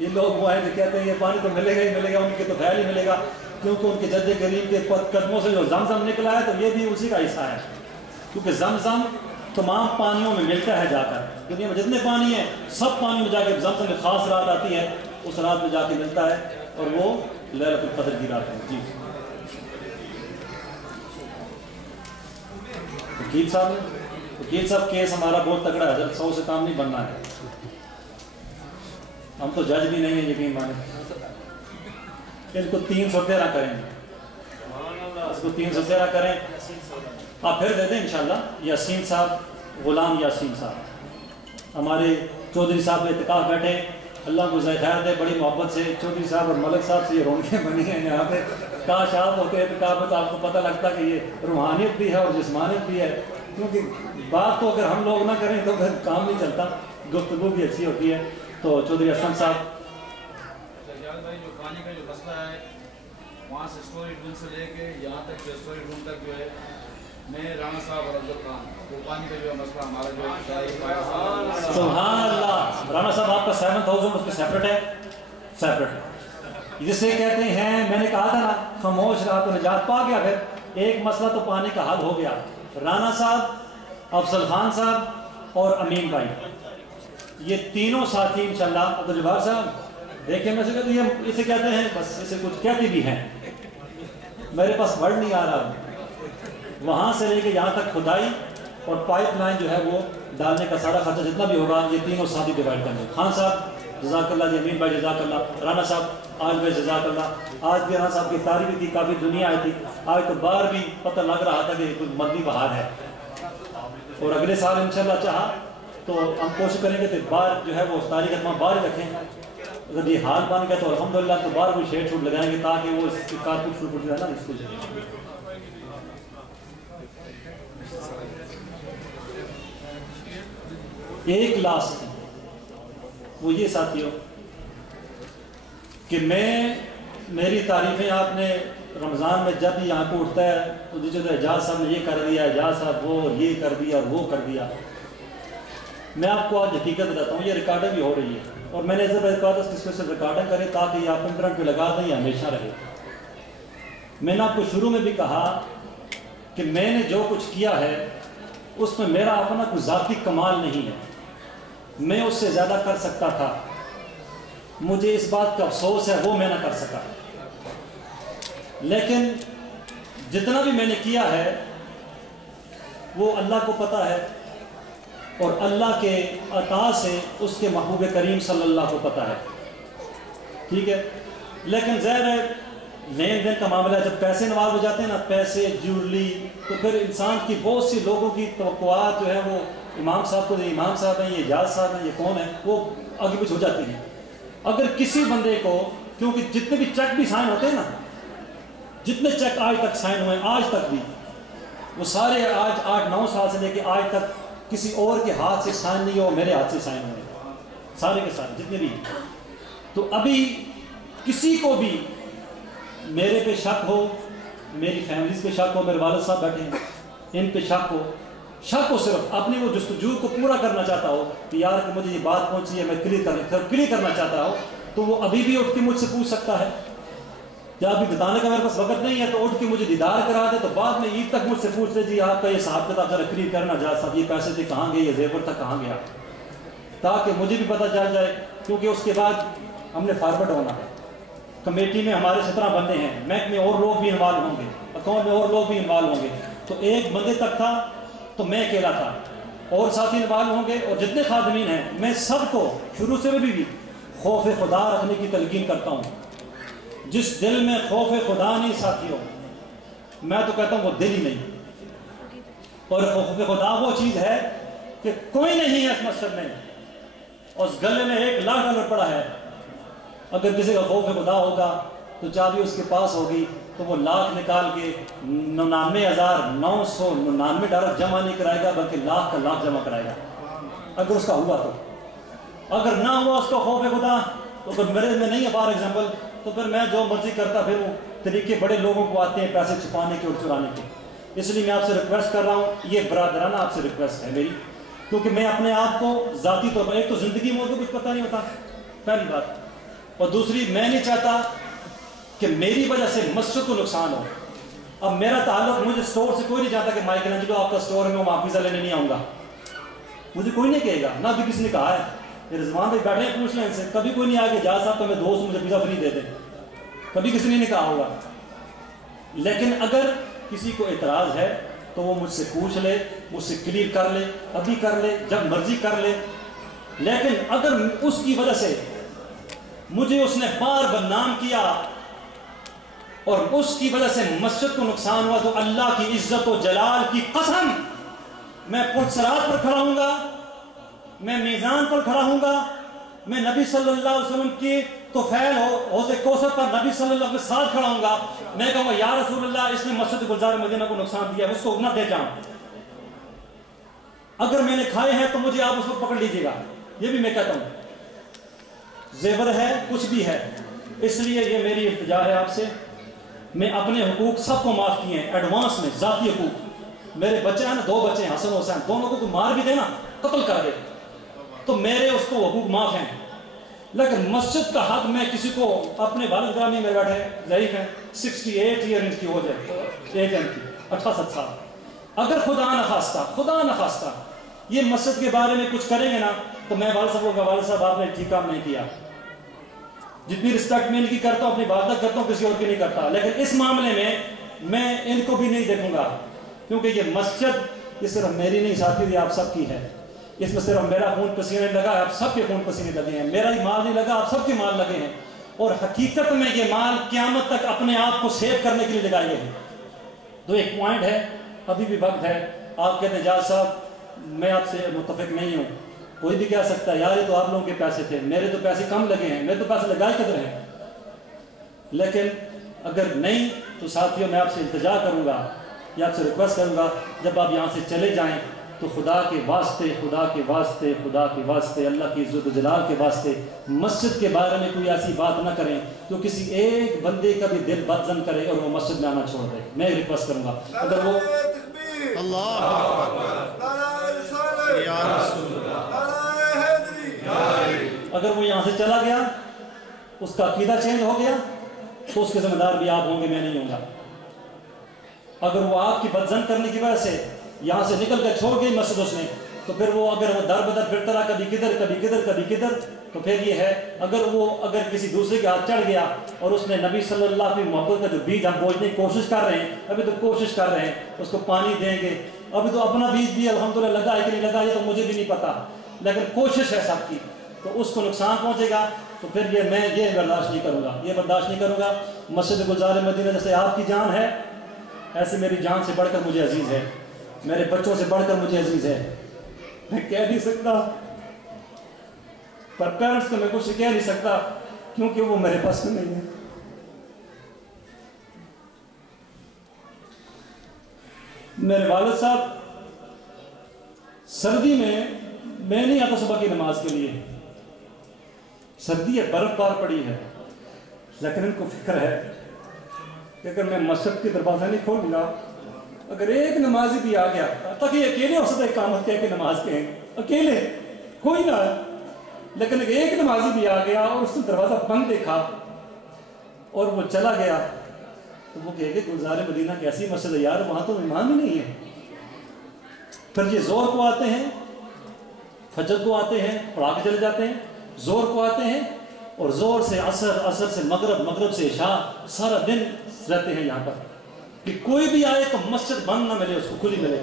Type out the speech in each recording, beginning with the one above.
یہ لوگ وہ ہیں جو کہتے ہیں یہ پانی تو ملے گا ہی ملے گا، ان کے تو خیال ہی ملے گا، کیونکہ ان کے جد کریم کے قدموں سے جو زمزم نکلا ہے تو یہ بھی اسی کا حصہ ہے، کیونکہ زمزم تمام پانیوں میں ملتا ہے جا کر، دنیا میں جتنے پانی ہیں سب پانی میں جا کے زمزم میں خاص رات آتی ہے، اس رات میں جا کے ملتا ہے اور وہ لیلۃ القدر کی رات ہے۔ جی وکیل صاحب کیس ہمارا بہت تگڑا ہے، حضرت 100 سے کام نہیں بننا ہے، ہم تو جج بھی نہیں ہیں، یقین مانیں، ان کو 313 کریں گے، اس کو 313 کریں، آپ پھر دے دیں انشاءاللہ۔ یاسین صاحب، غلام یاسین صاحب ہمارے چودھری صاحب اعتکاف بیٹھے، اللہ کو خیر دے، بڑی محبت سے چودھری صاحب اور ملک صاحب سے یہ رونقیں بنی ہیں یہاں پہ، کاش آپ ہوتے اعتکاف میں تو آپ کو پتہ لگتا کہ یہ روحانیت بھی ہے اور جسمانیت بھی ہے، کیونکہ بات تو اگر ہم لوگ نہ کریں تو پھر کام نہیں چلتا، گفتگو بھی اچھی ہوتی ہے۔ تو چودھری اسلم صاحب، جو پانی کا جو مسئلہ ہے وہاں سے اسٹوری روم سے لے کے یہاں تک جو اسٹوری روم تک جو ہے میں رانا صاحب اور افضل خان، وہ پانی کا جو مسئلہ ہمارا جو سبحان اللہ، رانا صاحب آپ کا 7000 اس کے سیپریٹ ہے، سیپریٹ ہے، جسے کہتے ہیں، میں نے کہا تھا نا خاموش رہا تو نجات پا گیا، پھر ایک مسئلہ تو پانی کا حل ہو گیا، رانا صاحب، افضل خان صاحب اور امین بھائی، یہ تینوں ساتھی انشاءاللہ۔ عبدالجبار صاحب دیکھیں، میں سے کہتے ہیں اسے کہتے ہیں، بس اسے کچھ کہتے بھی ہیں، میرے پاس ورڈ نہیں آ رہا، وہاں سے لے کے یہاں تک کھدائی اور پائپ لائن جو ہے وہ ڈالنے کا سارا خرچہ جتنا بھی ہوگا یہ تینوں ساتھی ڈیوائڈ کریں گے۔ خان صاحب جزاک اللہ، امین بھائی جزاک اللہ، رانا صاحب آج بھائی جزاک اللہ، آج بھی رانا صاحب کی تعریف تھی، کافی دنیا آئی تھی، آج تو باہر بھی پتہ لگ رہا تھا کہ کوئی مدنی بہار ہے، اور اگلے سال انشاءاللہ چاہا تو ہم کوشش کریں گے کہ باہر جو ہے وہ افطاری کا تمام باہر رکھیں، اگر یہ حال بن گیا تو الحمدللہ تو باہر کوئی شیڈ چھوٹ لگائیں گے تاکہ وہ اس کی کارپٹ چھوٹ جو ہے نا اس کو ایک لاسٹ وہ یہ ساتھیوں کہ میری تعریفیں آپ نے رمضان میں جب یہاں کو اٹھتا ہے تو جو اعجاز صاحب نے یہ کر دیا، اعجاز صاحب وہ یہ کر دیا اور وہ کر دیا، میں آپ کو آج حقیقت بتاتا ہوں، یہ ریکارڈنگ بھی ہو رہی ہے اور میں نے اس سے کہا تھا کہ اس پہ ریکارڈنگ کریں تاکہ یہ آپ انٹرنیٹ پہ لگا دیں، یہ ہمیشہ رہے۔ میں نے آپ کو شروع میں بھی کہا کہ میں نے جو کچھ کیا ہے اس میں میرا اپنا کوئی ذاتی کمال نہیں ہے، میں اس سے زیادہ کر سکتا تھا، مجھے اس بات کا افسوس ہے وہ میں نہ کر سکا، لیکن جتنا بھی میں نے کیا ہے وہ اللہ کو پتہ ہے اور اللہ کے عطا سے اس کے محبوب کریم صلی اللہ کو پتہ ہے، ٹھیک ہے۔ لیکن ظاہر ہے لین دین کا معاملہ ہے، جب پیسے نواز ہو جاتے ہیں نا، پیسے جیولری، تو پھر انسان کی بہت سی لوگوں کی توقعات جو ہے وہ امام صاحب کو، یہ امام صاحب ہیں، یہ اعجاز صاحب ہیں، یہ کون ہیں، وہ آگے پیچھے ہو جاتی ہیں۔ اگر کسی بندے کو، کیونکہ جتنے بھی چیک بھی سائن ہوتے ہیں نا، جتنے چیک آج تک سائن ہوئے ہیں آج تک بھی، وہ سارے آج 8-9 سال سے لے کے آج تک کسی اور کے ہاتھ سے سائن نہیں ہو، میرے ہاتھ سے سائن ہوئے سارے کے سارے جتنے بھی۔ تو ابھی کسی کو بھی میرے پہ شک ہو، میری فیملیز پہ شک ہو، میرے والد صاحب بیٹھے ہیں، ان پہ شک ہو صرف اپنی وہ جستجو کو پورا کرنا چاہتا ہو کہ یار کہ مجھے یہ بات پہنچی ہے، میں کلیئر کرنا چاہتا ہو، تو وہ ابھی بھی اٹھ کے مجھ سے پوچھ سکتا ہے، یا ابھی بتانے کا میرے پاس وقت نہیں ہے تو اٹھ کے مجھے دیدار کرا دے، تو بعد میں عید تک مجھ سے پوچھ لے جی آپ کا یہ صاحب کتاب ذرا کلیئر کرنا، جا صاحب یہ پیسے تھے کہاں گئے، یہ زیور تک کہاں گیا، تاکہ مجھے بھی پتہ چل جائے، کیونکہ اس کے بعد ہم نے فارورڈ ہونا ہے۔ کمیٹی میں ہمارے 17 بندے ہیں، محکمے میں اور لوگ بھی انوالو ہوں گے، اکاؤنٹ میں اور لوگ بھی انوالو ہوں گے، تو ایک بندے تک تھا تو میں اکیلا تھا، اور ساتھی انوالو ہوں گے، اور جتنے خادمین ہیں میں سب کو شروع سے بھی خوف خدا رکھنے کی تلقین کرتا ہوں۔ جس دل میں خوف خدا نہیں ساتھیوں، میں تو کہتا ہوں وہ دل ہی نہیں، اور خوف خدا وہ چیز ہے کہ کوئی نہیں ہے اس مسجد میں اور اس گلے میں $1,00,000 پڑا ہے، اگر کسی کا خوف خدا ہوگا تو چابی اس کے پاس ہوگی تو وہ $1,00,000 نکال کے $99,999 جمع نہیں کرائے گا، بلکہ $1,00,000 کا $1,00,000 جمع کرائے گا اگر اس کا ہوا تو۔ اگر نہ ہوا اس کا خوف خدا تو اگر میرے میں نہیں ہے فار ایگزامپل، تو پھر میں جو مرضی کرتا، پھر وہ طریقے بڑے لوگوں کو آتے ہیں پیسے چھپانے کے اور چرانے کے۔ اس لیے میں آپ سے ریکویسٹ کر رہا ہوں، یہ برادرانہ آپ سے ریکویسٹ ہے میری، کیونکہ میں اپنے آپ کو ذاتی طور پر، ایک تو زندگی میں کو کچھ پتہ نہیں ہوتا، پہلی بات، اور دوسری میں نہیں چاہتا کہ میری وجہ سے مسجد کو نقصان ہو. اب میرا تعلق, مجھے سٹور سے کوئی نہیں چاہتا کہ مائیکل اینجلو آپ کا سٹور ہے, میں وہاں پیزا لینے نہیں آؤں گا. مجھے کوئی نہیں کہے گا, نہ بھی کسی نے کہا ہے. میرے زبان پہ بیٹھے ہیں, پوچھ لیں ان سے, کبھی کوئی نہیں آ کے جا صاحب تو میں دوست مجھے پیزا فری دے دیں, کبھی کسی نے نہیں کہا ہوگا. لیکن اگر کسی کو اعتراض ہے تو وہ مجھ سے پوچھ لے, مجھ سے کلیئر کر لے, ابھی کر لے, جب مرضی کر لے. لیکن اگر اس کی وجہ سے مجھے اس نے بار بدنام کیا اور اس کی وجہ سے مسجد کو نقصان ہوا, تو اللہ کی عزت و جلال کی قسم میں پلسرات پر کھڑا ہوں گا, میں میزان پر کھڑا ہوں گا, میں نبی صلی اللہ علیہ وسلم کی طفیل حوض کوثر پر نبی صلی اللہ علیہ وسلم کے ساتھ کھڑا ہوں گا. میں کہوں گا یا رسول اللہ, اس نے مسجد گلزار مدینہ کو نقصان دیا, اس کو نہ دے جاؤں. اگر میں نے کھائے ہیں تو مجھے آپ اس کو پکڑ لیجیے گا, یہ بھی میں کہتا ہوں. زیور ہے, کچھ بھی ہے, اس لیے یہ میری التجا ہے آپ سے. میں اپنے حقوق سب کو معاف کیے ہیں ایڈوانس میں, ذاتی حقوق. میرے بچے ہیں نا, 2 بچے ہیں, حسن حسین, دونوں کو کوئی مار بھی دے نا, قتل کر دے, تو میرے اس کو حقوق معاف ہیں. لیکن مسجد کا حق میں کسی کو, اپنے والد گرامی میں بیٹھے ضعیف ہیں, 68 ایئر ان کی ہو جائے, ایج ان کی 68 سال, اگر خدا نہ خواستہ یہ مسجد کے بارے میں کچھ کریں گے نا, تو میں والد صاحب کو, والد صاحب آپ نے ٹھیک کام نہیں کیا. جتنی رسپیکٹ میں ان کی کرتا ہوں, اپنی والدہ کرتا ہوں, کسی اور کی نہیں کرتا. لیکن اس معاملے میں ان کو بھی نہیں دیکھوں گا, کیونکہ یہ مسجد یہ صرف میری نہیں ساتھی, یہ آپ سب کی ہے. اس میں صرف میرا خون پسینے لگا ہے, آپ سب کے خون پسینے لگے ہیں. میرا ہی مال نہیں لگا, آپ سب کے مال لگے ہیں. اور حقیقت میں یہ مال قیامت تک اپنے آپ کو سیو کرنے کے لیے لگائے گئے ہیں. تو ایک پوائنٹ ہے, ابھی بھی وقت ہے. آپ کہتے ہیں جاج صاحب میں آپ سے متفق نہیں ہوں. کوئی بھی کہہ سکتا ہے یار یہ تو آپ لوگوں کے پیسے تھے, میرے تو پیسے کم لگے ہیں, میرے تو پیسے لگائے قدر ہیں. لیکن اگر نہیں تو ساتھیوں میں آپ سے التجا کروں گا, یا آپ سے ریکویسٹ کروں گا, جب آپ یہاں سے چلے جائیں تو خدا کے واسطے اللہ کی عزت و جلال کے واسطے مسجد کے بارے میں کوئی ایسی بات نہ کریں جو کسی ایک بندے کا بھی دل بدزن کرے اور وہ مسجد میں آنا چھوڑ دے. میں ریکویسٹ کروں گا, اگر وہ اگر وہ یہاں سے چلا گیا, اس کا عقیدہ چینج ہو گیا, تو اس کے ذمہ دار بھی آپ ہوں گے, میں نہیں ہوں گا. اگر وہ آپ کی بدزن کرنے کی وجہ سے یہاں سے نکل کر چھوڑ گئی مسجد اس نے, تو پھر وہ اگر وہ در بدر پھرتا رہا, کبھی کدھر, تو پھر یہ ہے اگر کسی دوسرے کے ہاتھ چڑھ گیا اور اس نے نبی صلی اللہ علیہ وسلم محبت کا جو بیج ہم بوجھنے کی کوشش کر رہے ہیں, ابھی تو کوشش کر رہے ہیں, اس کو پانی دیں گے. ابھی تو اپنا بیج بھی الحمدللہ لگا ہے کہ نہیں لگا, یہ تو مجھے بھی نہیں پتا, لیکن کوشش ہے سب کی, تو اس کو نقصان پہنچے گا. تو پھر میں یہ برداشت نہیں کروں گا. مسجد گلزار مدینہ جیسے آپ کی جان ہے, ایسے میری جان سے بڑھ کر مجھے عزیز ہے, میرے بچوں سے بڑھ کر مجھے عزیز ہے. میں کہہ نہیں سکتا, پر پیرنٹس کو میں کچھ کہہ نہیں سکتا, کیونکہ وہ میرے پاس میں نہیں ہے. میرے والد صاحب سردی میں نہیں آتا صبح کی نماز کے لیے, سردی ہے, برف بار پڑی ہے, لیکن ان کو فکر ہے کہ اگر میں مسجد کی دروازہ نہیں کھولوں گا, اگر ایک نمازی بھی آ گیا, تاکہ یہ اکیلے ہو سکتا ہے اقامت کہہ کے نماز کہیں, اکیلے کوئی نہ ہے, لیکن اگر ایک نمازی بھی آ گیا اور اس نے دروازہ بند دیکھا اور وہ چلا گیا, تو وہ کہے کہ گلزار مدینہ کیسی مسجد ہے یار, وہاں تو امام ہی نہیں ہے. پھر یہ زور کو آتے ہیں, فجر کو آتے ہیں, پڑھا کے چلے جاتے ہیں, زور کو آتے ہیں, اور زور سے عصر, عصر سے مغرب, مغرب سے عشاء, سارا دن رہتے ہیں یہاں پر, کہ کوئی بھی آئے تو مسجد بند نہ ملے, اس کو کھلی ملے.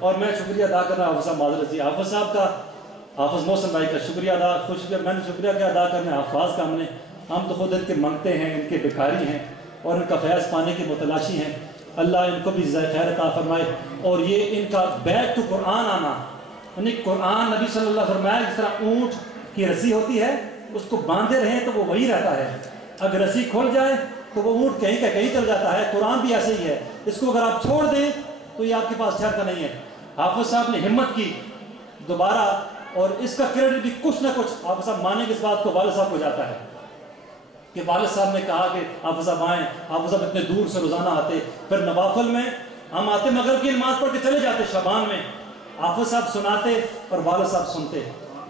اور میں شکریہ ادا کر رہا ہوں حافظ صاحب معذرت جی, حافظ صاحب کا, حافظ محسن بھائی کا شکریہ میں نے شکریہ کیا ادا کرنا ہے حفاظ کا. ہم تو خود ان کے منگتے ہیں, ان کے بھکاری ہیں, اور ان کا فیض پانے کے متلاشی ہیں. اللہ ان کو بھی خیر عطا فرمائے. اور یہ ان کا بیک ٹو قرآن آنا, یعنی قرآن نبی صلی اللہ علیہ وسلم فرمایا جس طرح اونٹ کی رسی ہوتی ہے, اس کو باندھے رہیں تو وہ وہی رہتا ہے, اگر رسی کھل جائے تو وہ اونٹ کہیں کا کہیں چل جاتا ہے. قرآن بھی ایسے ہی ہے, اس کو اگر آپ چھوڑ دیں تو یہ آپ کے پاس ٹھہرتا نہیں ہے. حافظ صاحب نے ہمت کی دوبارہ, اور اس کا کریڈٹ بھی کچھ نہ کچھ حافظ صاحب مانے اس بات کو والد صاحب کو جاتا ہے, کہ والد صاحب نے کہا کہ حافظ صاحب آئیں. حافظ صاحب اتنے دور سے روزانہ آتے, پھر نوافل میں ہم آتے, مغرب کی نماز پڑھ کے چلے جاتے, شعبان میں حافظ صاحب سناتے اور والد صاحب سنتے.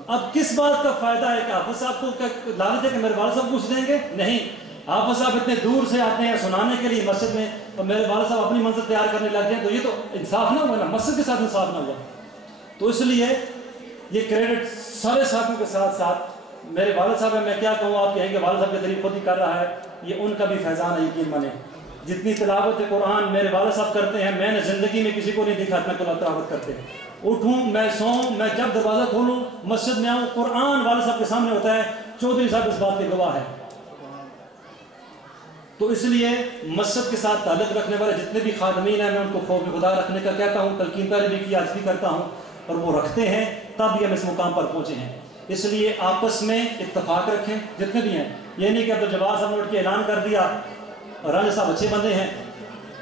اب کس بات کا فائدہ ہے کہ حافظ صاحب کو لالچ ہے کہ میرے والد صاحب پوچھ دیں گے؟ نہیں، حافظ صاحب اتنے دور سے آتے ہیں سنانے کے لیے مسجد میں، اور میرے والد صاحب اپنی منزل تیار کرنے لگ جائیں، تو یہ تو انصاف نہ ہوا نا، مسجد کے ساتھ انصاف نہ ہوا۔ تو اس لیے یہ کریڈٹ سارے ساتھیوں کے ساتھ ساتھ میرے والد صاحب ہیں، میں کیا کہوں، آپ کہیں گے والد صاحب کے ذریعے خود ہی کر رہا ہے، یہ ان کا بھی فیضان ہے، یقین مانیں۔ جتنی تلاوت قرآن میرے والد صاحب کرتے ہیں، میں نے زندگی میں کسی کو نہیں دیکھا اتنا تلاوت کرتے۔ اٹھوں میں سوؤں، میں جب دروازہ کھولوں مسجد میں آؤں، قرآن والد صاحب کے سامنے ہوتا ہے، چودھری صاحب اس بات کے گواہ ہے۔ تو اس لیے مسجد کے ساتھ تعلق رکھنے والے جتنے بھی خادمین ہیں، میں ان کو خوف خدا رکھنے کا کہتا ہوں، تلقین پہلے بھی کیا، آج بھی کرتا ہوں، اور وہ رکھتے ہیں، تب بھی ہم اس مقام پر پہنچے ہیں۔ اس لیے آپس میں اتفاق رکھیں جتنے بھی ہیں، یہ نہیں کہ عبدالجبار صاحب نے اٹھ کے اعلان کر دیا رانجھ صاحب اچھے بندے ہیں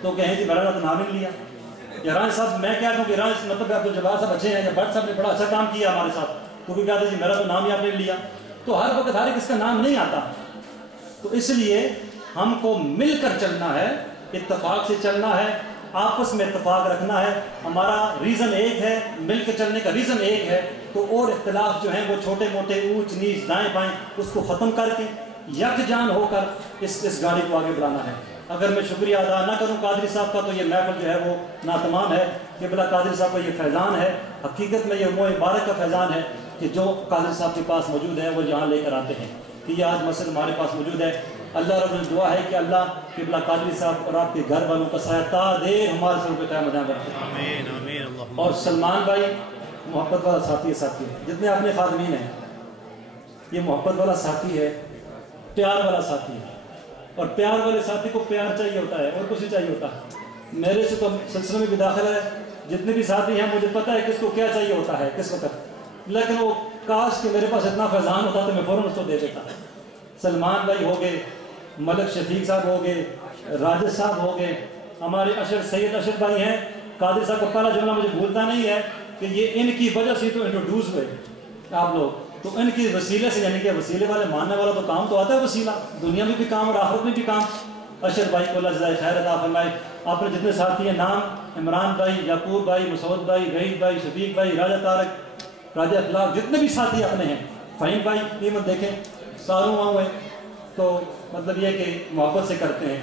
تو کہیں کہ میرا تو نام ہی نہیں لیا، یا رانجھ صاحب میں کہتا ہوں کہ رانجھ مطلب عبدالجبار صاحب اچھے ہیں، یا بٹ صاحب نے بڑا اچھا کام کیا ہمارے ساتھ، تو کوئی کہتا ہے جی میرا تو نام ہی آپ نے لیا، تو ہر وقت ہر ایک اس کا نام نہیں آتا۔ تو اس لیے ہم کو مل کر چلنا ہے، اتفاق سے چلنا ہے، آپس میں اتفاق رکھنا ہے۔ ہمارا ریزن ایک ہے، مل کے چلنے کا ریزن ایک ہے، تو اور اختلاف جو ہیں وہ چھوٹے موٹے اونچ نیچ دائیں بائیں اس کو ختم کر کے یکجان ہو کر اس گاڑی کو آگے بڑھانا ہے۔ اگر میں شکریہ ادا نہ کروں قادری صاحب کا تو یہ محفل جو ہے وہ ناتمام ہے۔ قبلہ قادری صاحب کا یہ فیضان ہے، حقیقت میں یہ موہ مبارک کا فیضان ہے کہ جو قادری صاحب کے پاس موجود ہے وہ یہاں لے کر آتے ہیں، کہ یہ آج مسجد ہمارے پاس موجود ہے۔ اللہ رب العزت دعا ہے کہ اللہ قبلہ قادری صاحب اور آپ کے گھر والوں کا سایہ تا دیر ہمارے سر پہ قائم دائم رکھے۔ اور سلمان بھائی محبت والا ساتھی ہے، جتنے اپنے خادمین ہیں یہ محبت والا ساتھی ہے، پیار والا ساتھی ہے، اور پیار والے ساتھی کو پیار چاہیے ہوتا ہے اور کچھ نہیں چاہیے ہوتا۔ میرے سے تو سلسلے میں بھی داخل ہے، جتنے بھی ساتھی ہیں مجھے پتہ ہے کس کو کیا چاہیے ہوتا ہے کس وقت، لیکن وہ کاش کہ میرے پاس اتنا فیضان ہوتا تو میں فوراً اس کو دے دیتا۔ سلمان بھائی ہو گئے، ملک شفیق صاحب ہو گئے، راجد صاحب ہو گئے، ہمارے سید اشرف بھائی ہیں۔ قادری صاحب کا پہلا جملہ مجھے بھولتا نہیں ہے کہ یہ ان کی وجہ سے تو انٹروڈیوس ہوئے آپ لوگ، تو ان کی وسیلے سے، یعنی کہ وسیلے والے ماننے والا تو کام تو آتا ہے، وسیلہ دنیا میں بھی کام اور آخرت میں بھی کام۔ اشرف بھائی کو اللہ جزائے خیر عطا فرمائے۔ آپ نے جتنے ساتھی ہیں نام، عمران بھائی، یعقوب بھائی، مسعود بھائی، وحید بھائی، شفیق بھائی، راجہ طارق، راجہ اخلاق، جتنے بھی ساتھی اپنے ہیں، فہیم بھائی قیمت دیکھیں ساروں وہاں ہوئے، تو مطلب یہ کہ محبت سے کرتے ہیں۔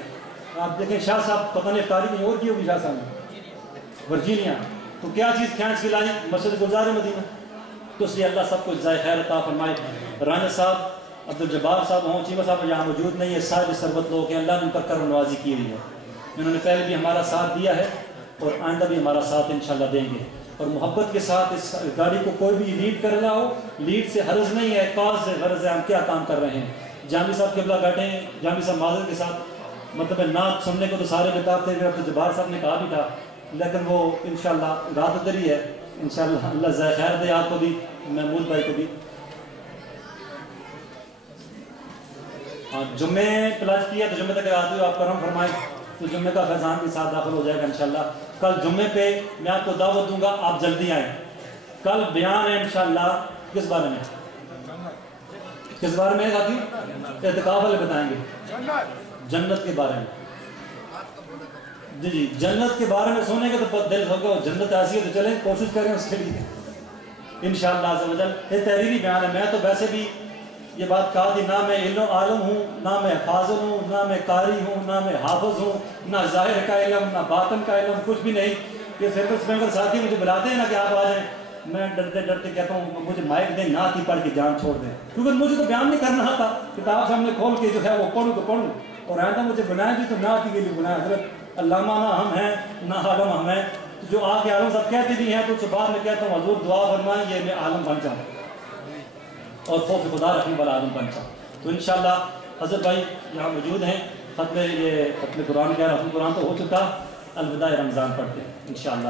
آپ دیکھیں شاہ صاحب پتہ نہیں افطاری کہیں اور کی ہوگی، شاہ صاحب نے ورجینیا، تو کیا چیز کھینچ کے لائی، مسجد گلزار مدینہ۔ تو اس لیے اللہ سب کو جزائے خیر عطا فرمائے۔ رانجھ صاحب، عبدالجبار صاحب ہوں، چیمہ صاحب یہاں موجود نہیں ہے، صاحب سربت لوگ ہیں، اللہ نے ان پر کرم نوازی کی ہوئی ہے، انہوں نے پہلے بھی ہمارا ساتھ دیا ہے اور آئندہ بھی ہمارا ساتھ انشاءاللہ دیں گے۔ اور محبت کے ساتھ اس گاڑی کو کوئی بھی لیڈ کر رہا ہو، لیڈ سے حرض نہیں ہے، کاز سے غرض ہے ہم کیا کام کر رہے ہیں۔ جامی صاحب قبلہ بیٹھے ہیں، جامی صاحب معذرت کے ساتھ، مطلب نعت سننے کو تو سارے بتاب تھے، عبدالجبار صاحب نے کہا بھی تھا، لیکن وہ انشاءاللہ رات ادھر ہی ہے، انشاءاللہ اللہ جزائے خیر دے آپ کو بھی، محمود بھائی کو بھی۔ جمعے پلاج کیا تو جمعے تک آتے ہو آپ کرم فرمائیں، تو جمعے کا فیضان بھی ساتھ داخل ہو جائے گا انشاءاللہ۔ کل جمعے پہ میں آپ کو دعوت دوں گا، آپ جلدی آئیں۔ کل بیان ہے انشاءاللہ کس بارے میں، کس بارے میں ساتھی؟ اعتکاف والے بتائیں گے، جنت کے بارے میں۔ جی جنت کے بارے میں سونے کا تو دل ہوگا، جنت ایسی ہے تو چلیں کوشش کریں اس کے لیے انشاءاللہ عز و جل۔ یہ تحریری بیان ہے، میں تو ویسے بھی یہ بات کہا تھی، نہ میں علم عالم ہوں، نہ میں فاضل ہوں، نہ میں قاری ہوں، نہ میں حافظ ہوں، نہ ظاہر کا علم، نہ باطن کا علم، کچھ بھی نہیں۔ یہ سرکس بینکر ساتھی مجھے بلاتے ہیں نا کہ آپ آ جائیں، میں ڈرتے ڈرتے کہتا ہوں مجھے مائک دیں، نعت ہی پڑھ کے جان چھوڑ دیں، کیونکہ مجھے تو بیان نہیں کرنا آتا، کتاب سامنے کھول کے جو ہے وہ پڑھوں تو پڑھوں، اور آئندہ مجھے بنائیں بھی تو نعت ہی کے لیے بنائیں۔ حضرت علامہ نہ ہم ہیں نہ عالم ہم ہیں، جو آ کے عالم صاحب کہتے بھی ہیں تو اس کے بعد میں کہتا ہوں حضور دعا فرمائیں یہ میں عالم بن جاؤں اور خوف خدا رکھنے والا عالم بن جاؤں۔ تو انشاءاللہ حضرت بھائی یہاں موجود ہیں، ختم قرآن کیا ختم قرآن تو ہو چکا، الوداع رمضان پڑھتے ہیں انشاءاللہ۔